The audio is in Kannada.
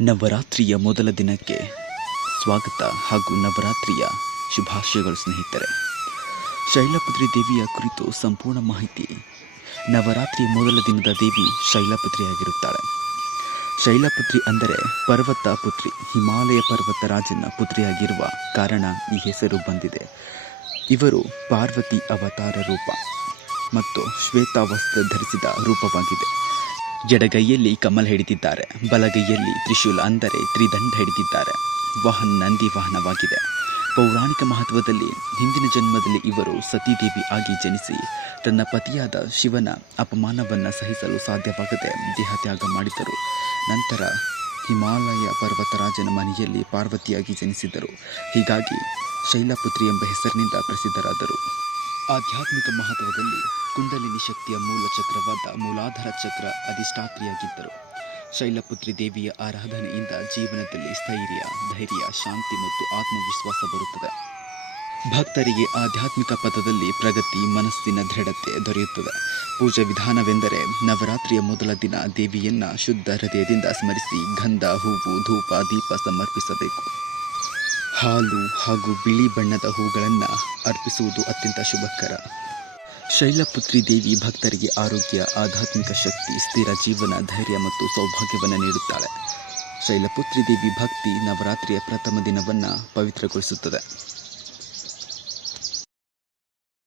ನವರಾತ್ರಿಯ ಮೊದಲ ದಿನಕ್ಕೆ ಸ್ವಾಗತ ಹಾಗೂ ನವರಾತ್ರಿಯ ಶುಭಾಶಯಗಳು ಸ್ನೇಹಿತರೆ. ಶೈಲಪುತ್ರಿ ದೇವಿಯ ಕುರಿತು ಸಂಪೂರ್ಣ ಮಾಹಿತಿ. ನವರಾತ್ರಿಯ ಮೊದಲ ದಿನದ ದೇವಿ ಶೈಲಪುತ್ರಿಯಾಗಿರುತ್ತಾಳೆ. ಶೈಲಪುತ್ರಿ ಅಂದರೆ ಪರ್ವತ ಪುತ್ರಿ, ಹಿಮಾಲಯ ಪರ್ವತ ರಾಜನ ಪುತ್ರಿಯಾಗಿರುವ ಕಾರಣ ಈ ಹೆಸರು ಬಂದಿದೆ. ಇವರು ಪಾರ್ವತಿ ಅವತಾರ ರೂಪ ಮತ್ತು ಶ್ವೇತ ವಸ್ತ್ರ ಧರಿಸಿದ ರೂಪವಾಗಿದೆ. ಎಡಗೈಯಲ್ಲಿ ಕಮಲ್ ಹಿಡಿದಿದ್ದಾರೆ. ಬಲಗೈಯಲ್ಲಿ ತ್ರಿಶೂಲ ಅಂದರೆ ತ್ರಿದಂಡ ಹಿಡಿದಿದ್ದಾರೆ. ವಾಹನ ನಂದಿ ವಾಹನವಾಗಿದೆ. ಪೌರಾಣಿಕ ಮಹತ್ವದಲ್ಲಿ ಹಿಂದಿನ ಜನ್ಮದಲ್ಲಿ ಇವರು ಸತೀದೇವಿ ಆಗಿ ಜನಿಸಿ ತನ್ನ ಪತಿಯಾದ ಶಿವನ ಅಪಮಾನವನ್ನು ಸಹಿಸಲು ಸಾಧ್ಯವಾಗದೆ ದೇಹತ್ಯಾಗ ಮಾಡಿದರು ನಂತರ ಹಿಮಾಲಯ ಪರ್ವತರಾಜನ ಮನೆಯಲ್ಲಿ ಪಾರ್ವತಿಯಾಗಿ ಜನಿಸಿದರು ಹೀಗಾಗಿ ಶೈಲಪುತ್ರಿ ಎಂಬ ಹೆಸರಿನಿಂದ ಪ್ರಸಿದ್ಧರಾದರು. ಆಧ್ಯಾತ್ಮಿಕ ಮಹತ್ವದಲ್ಲಿ ಕುಂಡಲಿನಿ ಶಕ್ತಿಯ ಮೂಲ ಚಕ್ರವಾದ ಮೂಲಾಧಾರ ಚಕ್ರ ಅಧಿಷ್ಠಾತ್ರಿಯಾಗಿದ್ದರು. ಶೈಲಪುತ್ರಿ ದೇವಿಯ ಆರಾಧನೆಯಿಂದ ಜೀವನದಲ್ಲಿ ಸ್ಥೈರ್ಯ, ಧೈರ್ಯ, ಶಾಂತಿ ಮತ್ತು ಆತ್ಮವಿಶ್ವಾಸ ಬರುತ್ತದೆ. ಭಕ್ತರಿಗೆ ಆಧ್ಯಾತ್ಮಿಕ ಪಥದಲ್ಲಿ ಪ್ರಗತಿ, ಮನಸ್ಸಿನ ದೃಢತೆ ದೊರೆಯುತ್ತದೆ. ಪೂಜಾ ವಿಧಾನವೆಂದರೆ ನವರಾತ್ರಿಯ ಮೊದಲ ದಿನ ದೇವಿಯನ್ನ ಶುದ್ಧ ಹೃದಯದಿಂದ ಸ್ಮರಿಸಿ ಗಂಧ, ಹೂವು, ಧೂಪ, ದೀಪ ಸಮರ್ಪಿಸಬೇಕು. ಹಾಲು ಹಾಗೂ ಬಿಳಿ ಬಣ್ಣದ ಹೂಗಳನ್ನು ಅರ್ಪಿಸುವುದು ಅತ್ಯಂತ ಶುಭಕರ. ಶೈಲಪುತ್ರಿ ದೇವಿ ಭಕ್ತರಿಗೆ ಆರೋಗ್ಯ, ಆಧ್ಯಾತ್ಮಿಕ ಶಕ್ತಿ, ಸ್ಥಿರ ಜೀವನ, ಧೈರ್ಯ ಮತ್ತು ಸೌಭಾಗ್ಯವನ್ನು ನೀಡುತ್ತಾಳೆ. ಶೈಲಪುತ್ರಿ ದೇವಿ ಭಕ್ತಿ ನವರಾತ್ರಿಯ ಪ್ರಥಮ ದಿನವನ್ನು ಪವಿತ್ರಗೊಳಿಸುತ್ತದೆ.